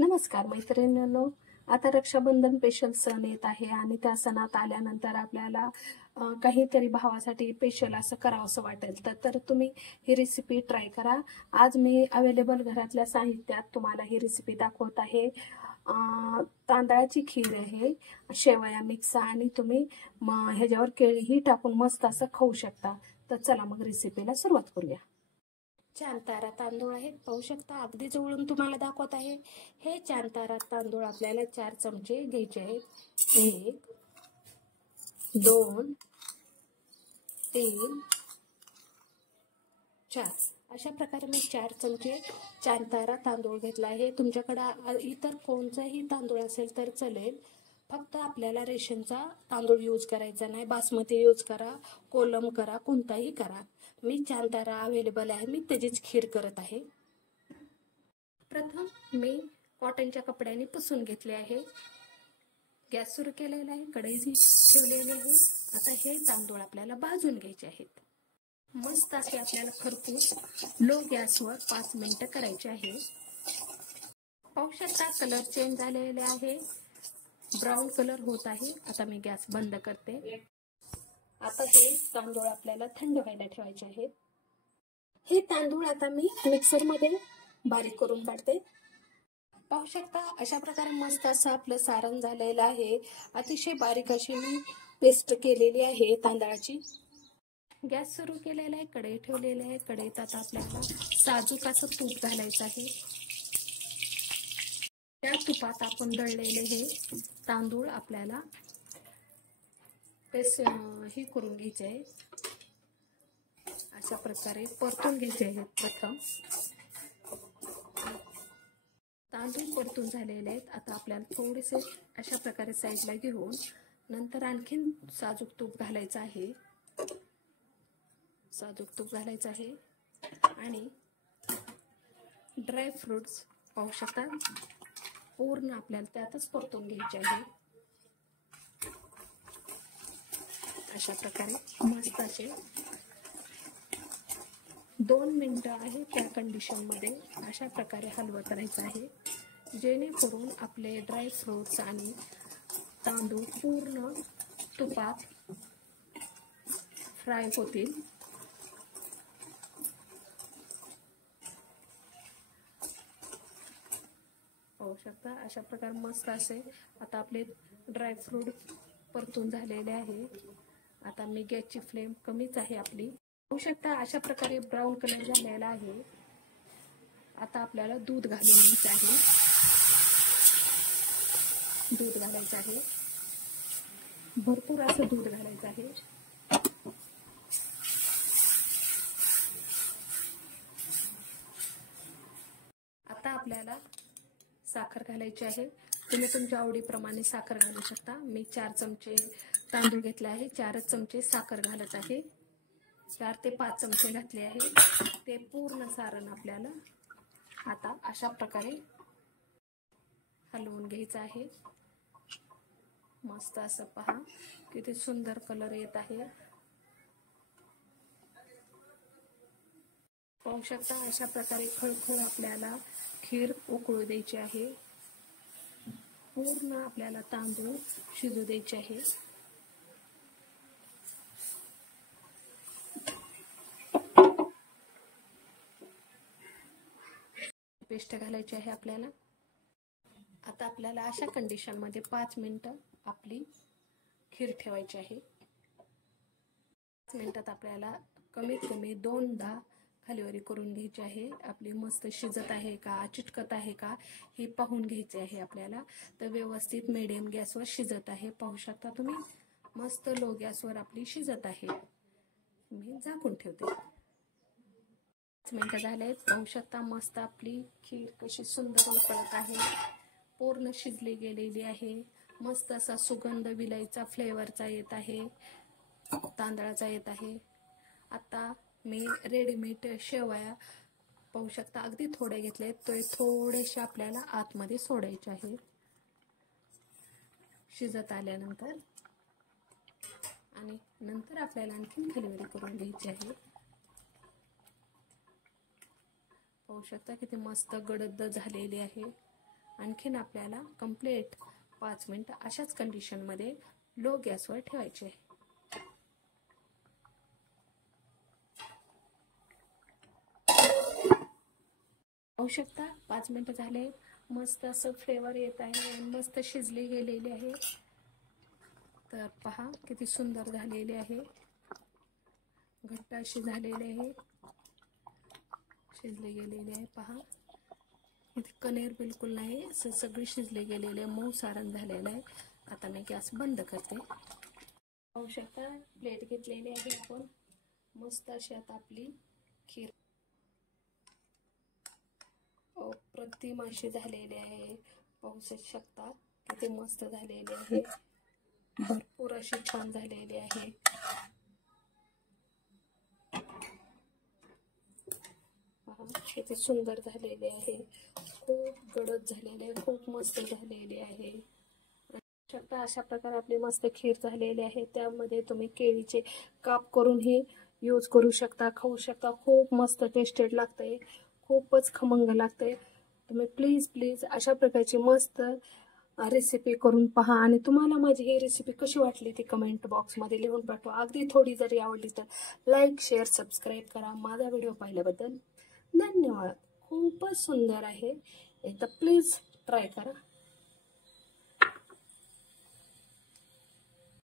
नमस्कार मैत्रिणींनो, आता रक्षाबंधन स्पेशल सण येत आहे आणि त्या सणात आल्यानंतर आपल्याला काहीतरी भावासाठी स्पेशल असं करावंसं वाटेल तर तुम्ही ही रेसिपी ट्राय करा। आज मी अवेलेबल घरातल्या साहित्यात तुम्हाला ही रेसिपी दाखवत आहे। तांदळाची खीर आहे, शेवया मिक्स आणि तुम्ही ह्याच्यावर केळीही टाकून मस्त असं खाऊ शकता। तर चला मग रेसिपीला सुरुवात करूया। चांतारा तांदूळ आहेत, पाहू शकता अगदी जवळून तुम्हाला दाखवत आहे। हे चांतारा तांदूळ आपल्याला 4 चमचे घ्यायचे आहेत। 1 2 3 4 अशा प्रकारे मी 4 चमचे चांतारा तांदूळ घेतला आहे। तुमच्याकडे इतर कोणताही तांदूळ असेल तर चालेल, फक्त आपल्याला रेशनचा तांदूळ यूज करायचा नाही। बासमती यूज करा, कोलम करा, कोणताही करा। मी चांतारा अवेलेबल आहे, मी त्याचीच खीर करत आहे। प्रथम मी कॉटनच्या कपड्याने पुसून घेतले आहे। गॅस सुरू केलेला आहे, कढई ठेवलेली आहे। आता हे तांदूळ आपल्याला भाजून घ्यायचे आहेत। मस्त असे आपल्याला खरपूस लो गॅसवर 5 मिनिटं करायचे आहे। पाहू शकता कलर चेंज झालेले आहे, ब्राऊन कलर होत आहे। आता मी गॅस बंद करते। आता हे तांदूळ आपल्याला थंड व्हायला ठेवायचे आहेत। हे तांदूळ आता मी मिक्सर मध्ये बारीक करून काढते। पाहू शकता अशा प्रकारे मस्त असं आपलं सारण झालेलं आहे। अतिशय बारीक अशी मी पेस्ट केलेली आहे तांदळाची। गॅस सुरू केलेला आहे, कढई ठेवलेली आहे। कढईत आता आपल्याला साजूक असं तूप घालायचं आहे। त्या तुपात आपण दळलेले हे तांदूळ आपल्याला हे करून घ्यायचे आहे। अशा प्रकारे परतून घ्यायचे आहेत। प्रथम तांदूळ परतून झालेले आहेत। आता आपल्याला थोडेसे अशा प्रकारे साईडला घेऊन नंतर आणखीन साजूक तूप घालायचं आहे। साजूक तूप घालायचं आहे आणि ड्राय फ्रूट्स पाहू शकता पूर्ण आपल्याला त्यातच परतून घ्यायचे आहे। अशा प्रकारे मस्त असे 2 मिनिटं आहे त्या कंडिशन मध्ये अशा प्रकारे हलवत राहायचं आहे, जेणेकरून आपले ड्राय फ्रूट्स आणि तांदूळ पूर्ण तुपात फ्राय होतील। पाहू शकता अशा प्रकारे मस्त असे आता आपले ड्राय फ्रूट परतून झालेले आहे। आता मी गॅसची फ्लेम कमीच आहे आपली। पाहू शकता अशा प्रकारे ब्राऊन कलर झालेला आहे। आता आपल्याला दूध घालून घ्यायचं आहे। दूध घालायचं आहे, भरपूर असं दूध घालायचं आहे। आता आपल्याला साखर घालायची आहे। तुम्ही तुमच्या आवडीप्रमाणे साखर घालू शकता। मी 4 चमचे तांदूळ घेतले आहे, 4 चमचे साखर घालत आहे। 4 ते 5 चमचे घातले आहे। ते पूर्ण सारण आपल्याला आता अशा प्रकारे हलवून घ्यायचं आहे। मस्त असं पहा किती सुंदर कलर येत आहे। पाहू शकता अशा प्रकारे खळखळ आपल्याला खीर उकळू द्यायची आहे। पूर्ण आपल्याला तांदूळ शिजू द्यायचे आहे। पेस्ट घालायची आहे आपल्याला। आता आपल्याला अशा कंडिशन मध्ये 5 मिनिटं आपली खीर ठेवायची आहे। 5 मिनिटात आपल्याला कमीत कमी 2दा खालीवरी करून घ्यायची आहे। आपली मस्त शिजत आहे का, चिटकत आहे का हे पाहून घ्यायचे आहे आपल्याला। तर व्यवस्थित मीडियम गॅसवर शिजत आहे। पाहू शकता तुम्ही मस्त लो गॅसवर आपली शिजत आहे। मी झाकून ठेवते। 5 मिनिटं झाले, पाहू शकता मस्त आपली खीर कशी सुंदर उकळत आहे, पूर्ण शिजली गेलेली आहे। मस्त असा सुगंध विलायचा फ्लेवरचा येत आहे, तांदळाचा येत आहे। आता मी रेडीमेड शेवया पाहू शकता अगदी थोडे घेतले, ते थोडेसे आपल्याला आतमध्ये सोडायचे आहे शिजत आल्यानंतर। आणि नंतर आपल्याला आणखीन खालीवरी करून घ्यायची आहे। पाहू शकता किती मस्त गडद झालेली आहे आणखीन आपल्याला कंप्लीट 5 मिनिटं अशाच कंडिशनमध्ये लो गॅसवर ठेवायचे आहे. पाहू शकता 5 मिनिटं झाले. मस्त असं फ्लेवर येत आहे आणि मस्त शिजली गेलेली आहे. तर पहा किती सुंदर झालेली आहे. घट्ट अशी झालेली आहे, शिजली गेलेली आहे. पहा इथे कणेर बिलकुल नाही, सगळी शिजले गेलेले मऊ सारण झालेलं आहे. आता मी गॅस बंद करते. पाहू शकता प्लेट घेतलेली आहे आपण. मस्त अशी आता आपली खीर अप्रतिम अशी झालेली आहे. पाहू शकता किती मस्त झालेली आहे, भरपूर अशी छान झालेली आहे. किती सुंदर झालेली आहे, खूप गडद झालेली आहे, खूप मस्त झालेली आहे. शकता अशा प्रकारे आपली मस्त खीर झालेली आहे. त्यामध्ये तुम्ही केळीचे काप करूनही यूज करू शकता, खाऊ शकता. खूप मस्त टेस्टेड लागते, खूपच खमंग लागते. तुम्ही प्लीज अशा प्रकारची मस्त रेसिपी करून पहा आणि तुम्हाला माझी ही रेसिपी कशी वाटली ती कमेंट बॉक्समध्ये लिहून पाठवा. अगदी थोडी जरी आवडली तर लाईक शेअर सबस्क्राईब करा. माझा व्हिडिओ पाहिल्याबद्दल धन्यवाद. खूपच सुंदर आहे, एकदा प्लीज ट्राय करा.